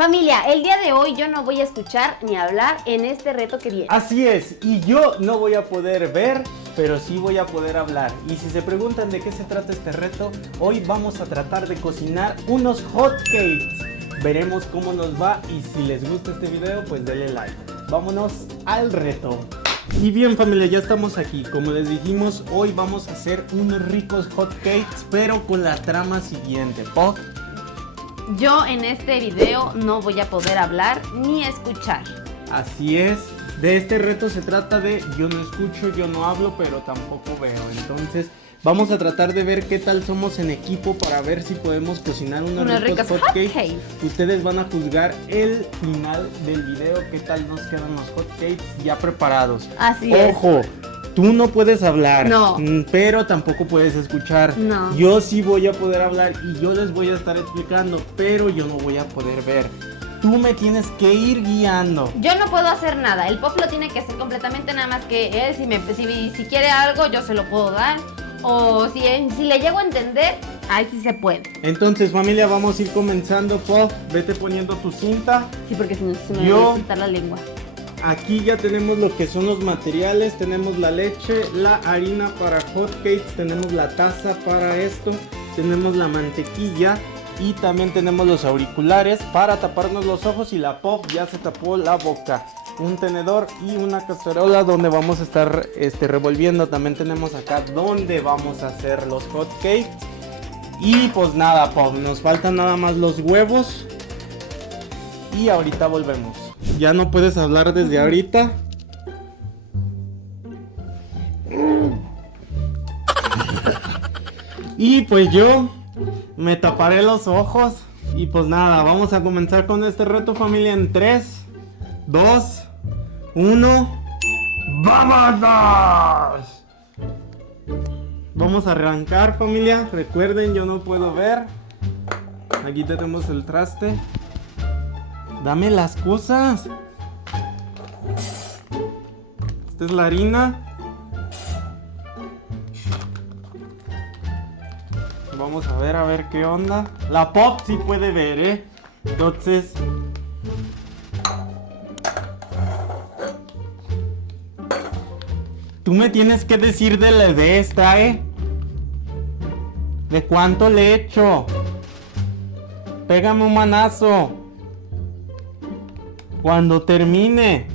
Familia, el día de hoy yo no voy a escuchar ni hablar en este reto que viene. Así es, y yo no voy a poder ver, pero sí voy a poder hablar. Y si se preguntan de qué se trata este reto, hoy vamos a tratar de cocinar unos hot cakes. Veremos cómo nos va y si les gusta este video, pues denle like. Vámonos al reto. Y bien, familia, ya estamos aquí. Como les dijimos, hoy vamos a hacer unos ricos hot cakes, pero con la trama siguiente. ¿Po? Yo en este video no voy a poder hablar ni escuchar. Así es, de este reto se trata de yo no escucho, yo no hablo, pero tampoco veo. Entonces vamos a tratar de ver qué tal somos en equipo para ver si podemos cocinar unos ricos hot cakes. Ustedes van a juzgar el final del video, qué tal nos quedan los hot cakes ya preparados. Así es. Ojo, tú no puedes hablar, no, pero tampoco puedes escuchar. No. Yo sí voy a poder hablar y yo les voy a estar explicando, pero yo no voy a poder ver. Tú me tienes que ir guiando. Yo no puedo hacer nada. El pop lo tiene que hacer completamente, nada más que él. Si quiere algo, yo se lo puedo dar. O si le llego a entender, ahí sí se puede. Entonces, familia, vamos a ir comenzando. Pop, vete poniendo tu cinta. Sí, porque si no se me va a soltar la lengua. Aquí ya tenemos lo que son los materiales. Tenemos la leche, la harina para hot cakes, tenemos la taza para esto, tenemos la mantequilla y también tenemos los auriculares para taparnos los ojos y la Pop ya se tapó la boca. Un tenedor y una cacerola donde vamos a estar revolviendo. También tenemos acá donde vamos a hacer los hot cakes. Y pues nada, Pop, nos faltan nada más los huevos y ahorita volvemos. Ya no puedes hablar desde ahorita. Y pues yo me taparé los ojos. Y pues nada, vamos a comenzar con este reto, familia, en 3, 2, 1. ¡Vámonos! Vamos a arrancar, familia. Recuerden, yo no puedo ver. Aquí tenemos el traste. Dame las cosas. Esta es la harina. Vamos a ver qué onda. La Pop sí puede ver, Entonces tú me tienes que decir de esta, ¿De cuánto le echo? Pégame un manazo cuando termine.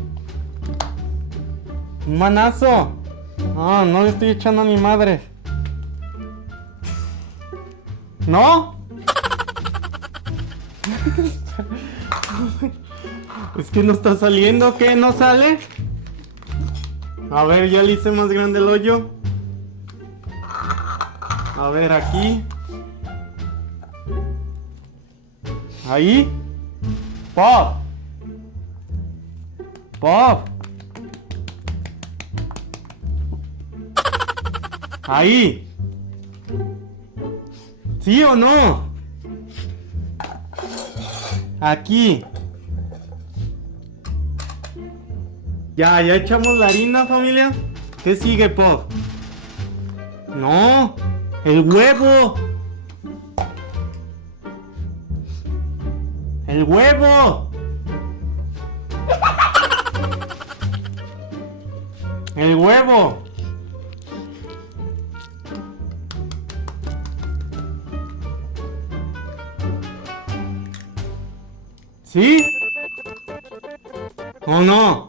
Un manazo. No le estoy echando a mi madre. ¿No? Es que no está saliendo. ¿Qué? ¿No sale? A ver, ya le hice más grande el hoyo. A ver, aquí. Ahí. Pop. Pop. Ahí. ¿Sí o no? Aquí. Ya echamos la harina, familia. ¿Qué sigue, Pop? No, el huevo. El huevo. El huevo. ¿Sí? ¿O no?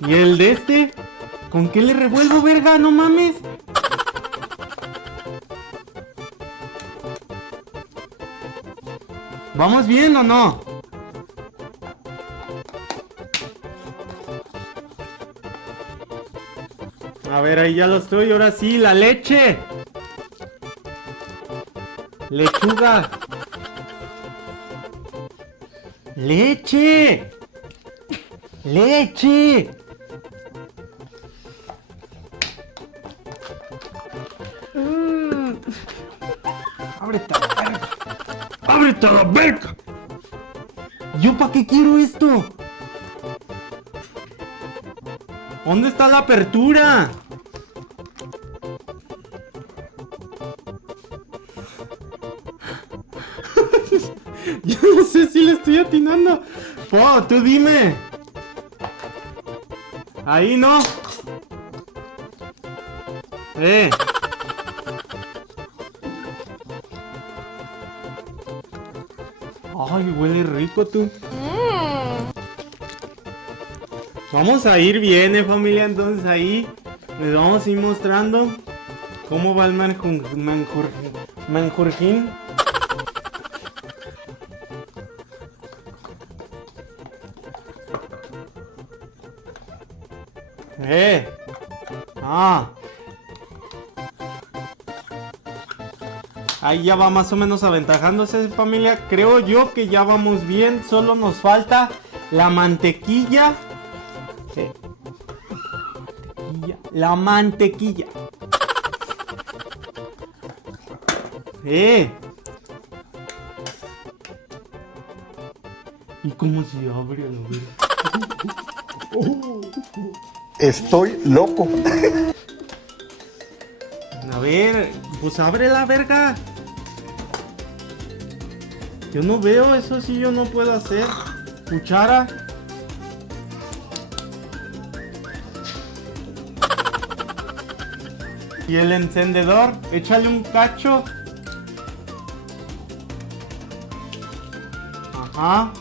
¿Y el de este? ¿Con qué le revuelvo, verga? No mames. ¿Vamos bien o no? A ver, ahí ya lo estoy. Ahora sí, la leche. Lechuga. Leche. Leche. Ábrete a la verga. ¡Ábrete a la verga! ¿Yo para qué quiero esto? ¿Dónde está la apertura? Yo no sé si le estoy atinando. Po, tú dime. Ahí no. Ay, huele rico tú. Vamos a ir bien, familia. Entonces ahí les vamos a ir mostrando cómo va el manjurjín. Ahí ya va más o menos aventajándose, familia. Creo yo que ya vamos bien. Solo nos falta la mantequilla. La mantequilla. ¿Y cómo se abre la verga? Estoy loco. A ver, pues abre la verga. Yo no veo, eso sí yo no puedo hacer. Cuchara. Y el encendedor, échale un cacho. Ajá.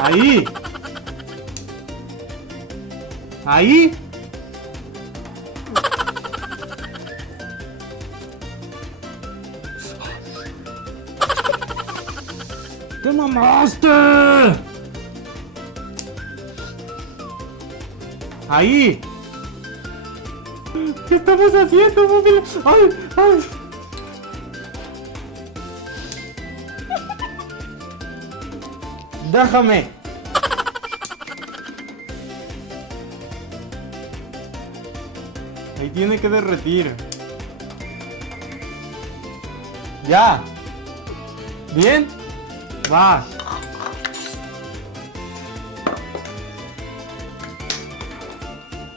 Ahí. Ahí. ¡Te mamaste! Ahí. ¿Qué estamos haciendo, familia? ¡Ay! ¡Ay! Déjame. Ahí tiene que derretir. Ya. ¿Bien? Va.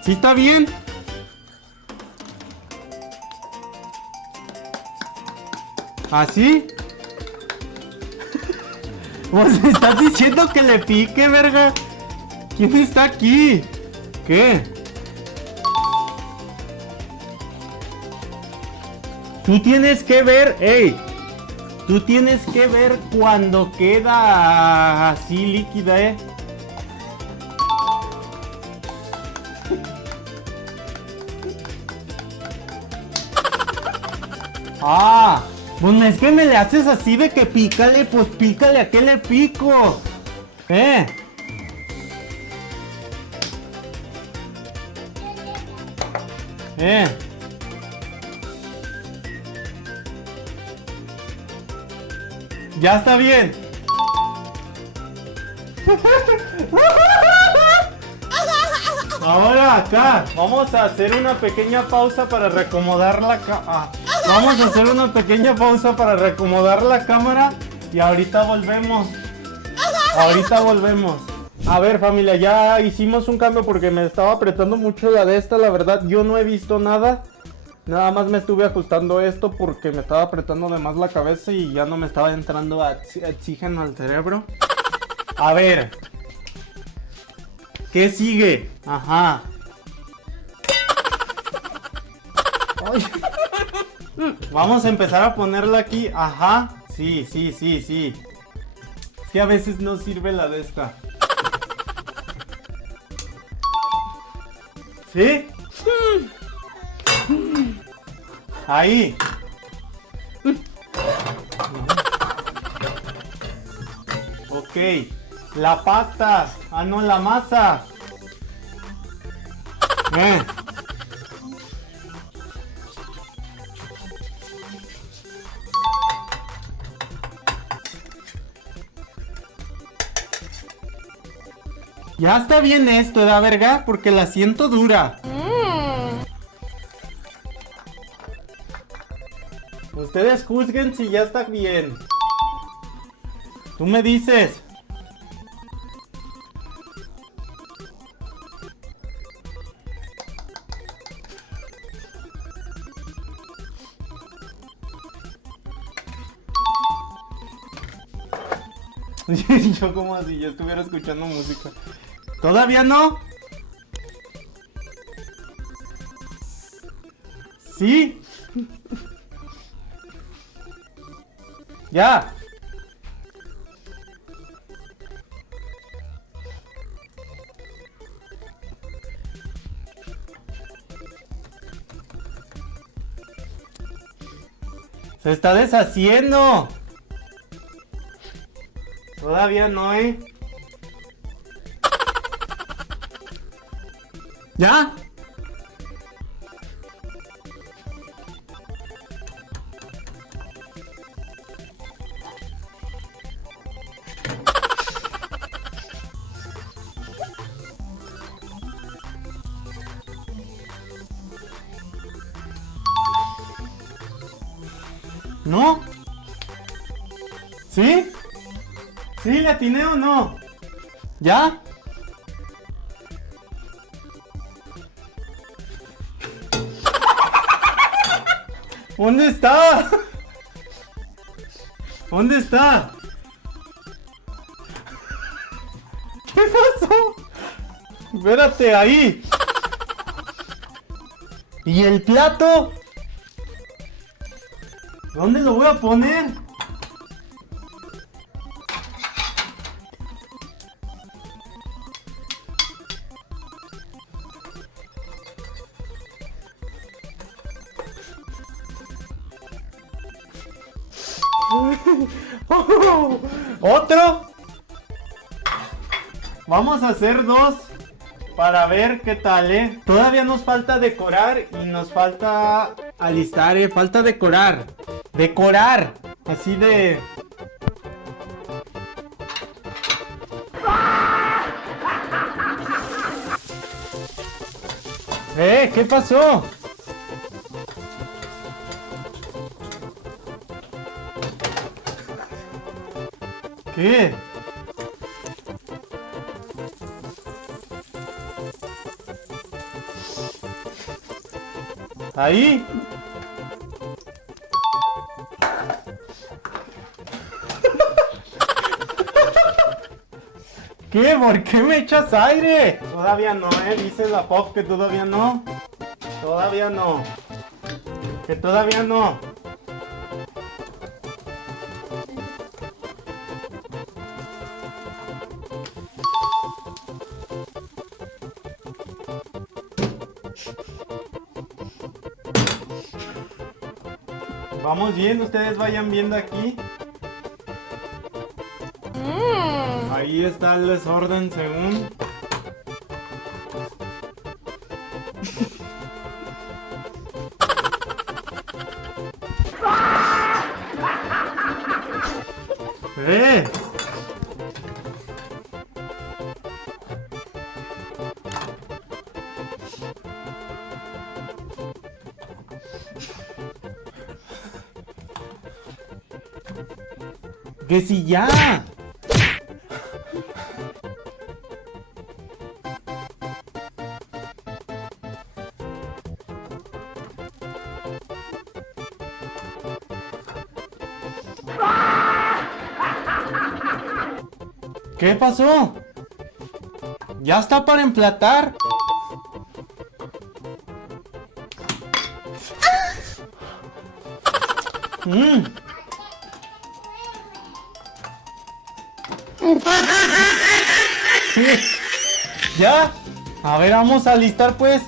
¿Sí está bien? ¿Así? ¿Vos estás diciendo que le pique, verga? ¿Quién está aquí? ¿Qué? Tú tienes que ver, ey. Tú tienes que ver cuando queda así líquida, Ah, pues es que me le haces así de que pícale, pues pícale, ¿a qué le pico? Ya está bien. Ahora acá, vamos a hacer una pequeña pausa para reacomodar la Vamos a hacer una pequeña pausa para reacomodar la cámara y ahorita volvemos. Ahorita volvemos. A ver, familia, ya hicimos un cambio porque me estaba apretando mucho la de esta, la verdad yo no he visto nada. Nada más me estuve ajustando esto porque me estaba apretando de más la cabeza y ya no me estaba entrando oxígeno al cerebro. A ver. ¿Qué sigue? Ajá. Ay. Vamos a empezar a ponerla aquí. Ajá. Sí. Es que a veces no sirve la de esta. ¿Sí? Ahí. Ok. La pasta. Ah, no, la masa. Ya está bien esto, ¿da verga? Porque la siento dura. Ustedes juzguen si ya está bien. Tú me dices. Yo como si yo estuviera escuchando música. ¿Todavía no? ¿Sí? Ya. Se está deshaciendo. Todavía no, ¿eh? ¿Ya? ¿No? ¿Sí? ¿Sí le atiné o no? ¿Ya? ¿Dónde está? ¿Dónde está? ¿Qué pasó? Espérate, ahí. ¿Y el plato? ¿Dónde lo voy a poner? ¿Otro? Vamos a hacer dos para ver qué tal, ¿eh? Todavía nos falta decorar y nos falta alistar, ¿eh? Falta decorar. Decorar. Así de... ¿Qué pasó? ¿Qué? Ahí. ¿Qué? ¿Por qué me echas aire? Todavía no, dice la Pop que todavía no. Todavía no. Que todavía no. Vamos bien, ustedes vayan viendo aquí. Ahí está el desorden según. ¡Eh! ¡Que si ya! ¿Qué pasó? ¿Ya está para emplatar? ¿Ya? A ver, vamos a alistar pues.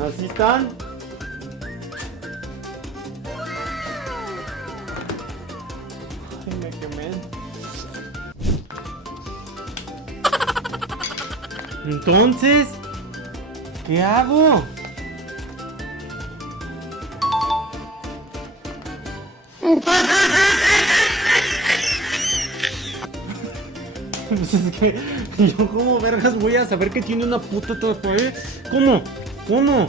Así están. Ay, me quemé. Entonces, ¿qué hago? Pues es que yo como vergas voy a saber que tiene una puta tapa, ¿eh? ¿Cómo? ¿Cómo?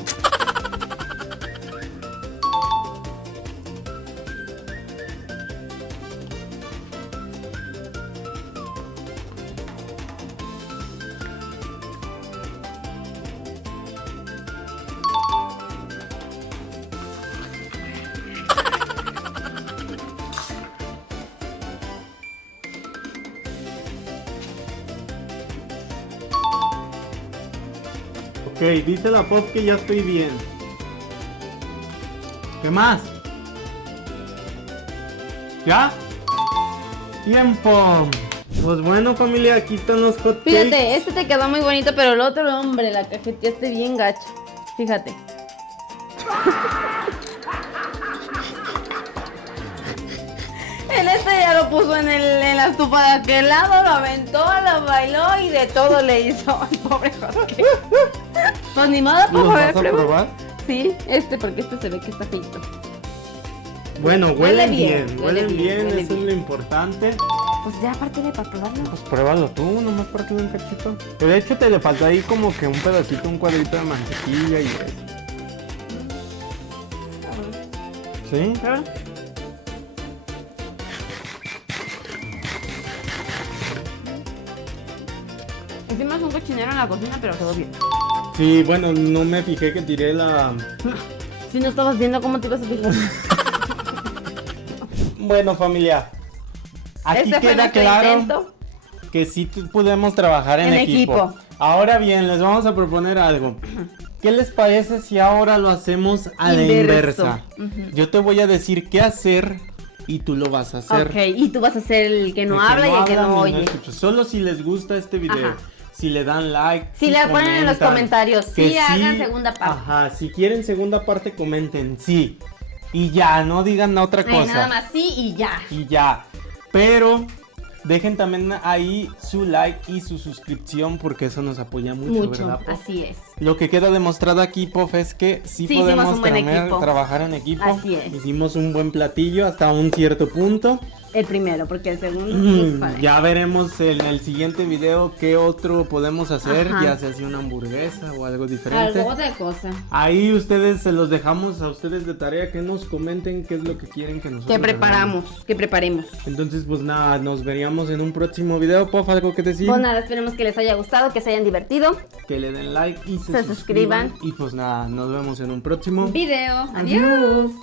Ok, dice la Pop que ya estoy bien. ¿Qué más? ¿Ya? ¡Tiempo! Pues bueno, familia, aquí están los hot cakes. Fíjate, este te quedó muy bonito, pero el otro, hombre, la cajeteaste bien gacha. Fíjate. El este ya lo puso en la estufa de aquel lado, lo aventó, lo bailó y de todo le hizo al pobre hotcake. Pues ni modo, ¿Los por vas a favor, probar? Sí, porque este se ve que está feito. Bueno, Huele huelen bien, bien, huele huelen bien, bien, huele eso es bien. lo importante. Pues ya aparte de para probarlo. Pues pruébalo tú, nomás parte un cachito. De hecho, te le falta ahí como que un pedacito, un cuadrito de mantequilla y eso. ¿Sí? Claro. Hicimos un cochinero en la cocina, pero quedó bien. Sí, bueno, no me fijé que tiré la... Si no estabas viendo, ¿cómo te ibas a fijar? Bueno, familia, aquí Este fue queda nuestro claro intento. que sí podemos trabajar en En equipo. equipo. Ahora bien, les vamos a proponer algo. ¿Qué les parece si ahora lo hacemos a la Inverso. inversa? Ujú. Yo te voy a decir qué hacer y tú lo vas a hacer. Ok, y tú vas a ser el que no El que habla y el que habla no ni oye. escucha. Solo si les gusta este video. Ajá. Si le dan like. Si le ponen en los comentan, comentarios, que sí, hagan segunda parte. Ajá, si quieren segunda parte, comenten sí. Y ya, no digan otra Ay, cosa. nada más sí y ya. Y ya. Pero dejen también ahí su like y su suscripción porque eso nos apoya mucho, Mucho, ¿verdad, Pof? así es. Lo que queda demostrado aquí, Pof, es que sí Sí, hicimos podemos un buen equipo. trabajar en equipo. Así es. Hicimos un buen platillo hasta un cierto punto. El primero, porque el segundo... ufale. Ya veremos en el siguiente video qué otro podemos hacer, Ajá. ya sea una hamburguesa o algo diferente. Algo otra cosa. Ahí ustedes se los dejamos a ustedes de tarea que nos comenten qué es lo que quieren que nosotros Que preparamos, que preparemos. Entonces, pues nada, nos veríamos en un próximo video. Pof, algo que decir. Pues nada, esperemos que les haya gustado, que se hayan divertido. Que le den like y Se suscriban. Y pues nada, nos vemos en un próximo Video. Adiós.